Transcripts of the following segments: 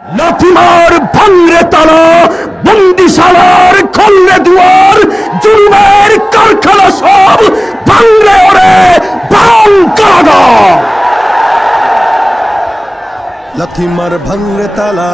লাথিমার ভাঙরে তালা, বন্দিশালার খোলরে দুয়ার, জুলুমের কারখানা সব ভাঙরে ওরে ভাঙ কারাগার। লাথিমার ভাঙরে তালা,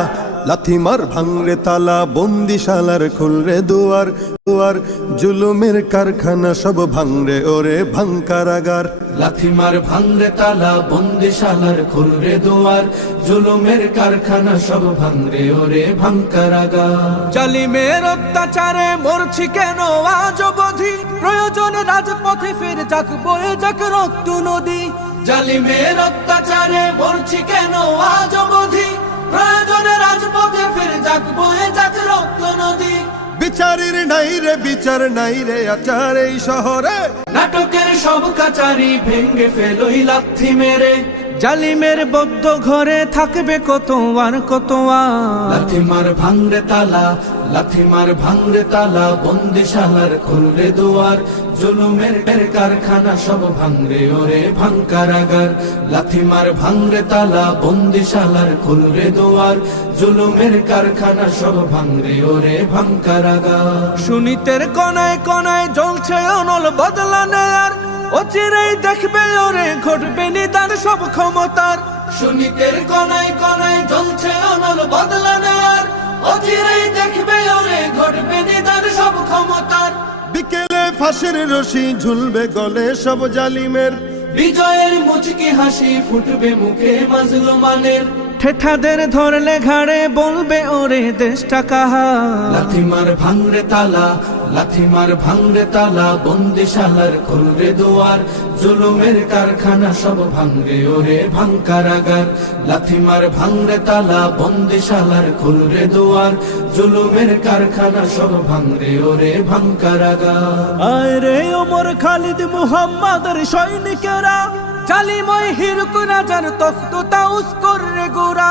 লাথিমার ভাঙরে তালা, বন্দিশালার খুলরে দুয়ার দুয়ার, জুলুমের কারখানা সব ভাঙরে ওরে ভাঙ কারাগার। লাথিমার ভাঙরে তালা, বন্দিশালার খুলরে দুয়ার, জুলুমের কারখানা সব ভাঙরে ওরে ভাঙ কারাগার। জালিমের অত্যাচারে মরছি কেন আজ অবধি, প্রয়োজনে রাজপথে ফের যাক বয়ে যাক রক্ত নদী। জালিমের অত্যাচারে মরছি কেন আজ অবধি, প্রয়োজনে রাজপথে ফের যাক বয়ে যাক রক্ত নদী। বিচারের নাই রে বিচার নাই রে আচার এই শহরে, নাটকের সব কাচারি ভেঙ্গে ফেলোই লাথি মেরে। জালিমের বদ্ধ ঘরে থাকবে কত আর কত আর। লাথিমার ভাঙরে তালা, লাথিমার ভাঙরে তালা, বন্দিশালার খুলরে দুয়ার, জুলুমের কারখানা সব ভাঙরে ওরে ভাঙ কারাগার। লাথিমার ভাঙরে তালা, বন্দিশালার খুলরে দুয়ার, জুলুমের কারখানা সব ভাঙরে ওরে ভাঙ কারাগার। সুনীতের কনায় কনায় জ্বলছে অনল বদলা নেয়ার, অচিরেই দেখবে ওরে ঘটবে নিদান সব ক্ষমতার। সুনীতের কনায় কনায় জ্বলছে অনল বদলা নেয়ার, অচিরেই দেখবে ওরে ঘটবে নিদান সব ক্ষমতার। বিকেলে ফাঁসির রশি ঝুলবে গলে সব জালিমের, বিজয়ের মুচকি হাসি ফুটবে মুখে মাজলুমানের। ঠেঠাদের ধরলে ঘাড়ে বলবে ওরে দেশটা কাহার। লাথিমার ভাঙরে তালা, লাথিমার ভাঙরে তালা, বন্দিশালার খুলরে দুয়ার, জুলুমের কারখানা সব ভাঙরে ওরে ভাঙ কারাগার। লাথিমার ভাঙরে তালা, বন্দিশালার খুলরে দুয়ার, জুলুমের কারখানা সব ভাঙরে ওরে ভাঙ কারাগার। আয় রে ওমর খালিদ মুহাম্মাদের সৈনিকেরা, জালিময় হিরক রাজার তখ্ত তাউস করে গোরা।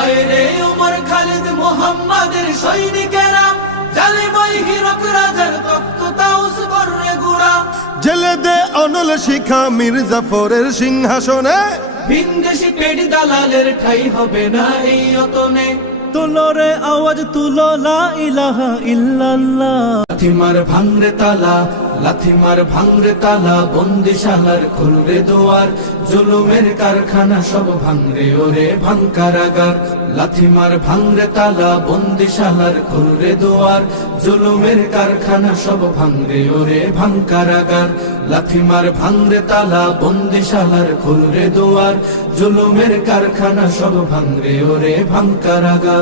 আয় রে ওমর খালিদ মুহাম্মাদের সৈনিকেরা, জালিময় হিরক রাজার তখ্ত তাউস করে গোরা। জেলে দে অনল শিখা মীর জাফরের সিংহাসনে, ভিনদেশি পেট দালালের ঠাই হবে না এই অতনে। তুলো রে আওয়াজ তুলো লা ইলাহা ইল্লাল্লাহ। লাথিমার ভাঙরে তালা, লাথিমার ভাঙরে তালা, বন্দিশালার খুলরে দুয়ার, জুলুমের কারখানা সব ভাঙরে ওরে ভাঙ কারাগার। লাথিমার ভাঙরে তালা, বন্দিশালার খুলরে দুয়ার, জুলুমের কারখানা সব ভাঙরে ওরে ভাঙ কারাগার। লাথিমার ভাঙরে তালা, বন্দিশালার খুলরে দুয়ার, জুলুমের কারখানা সব ভাঙরে ওরে ভাঙ কারাগার।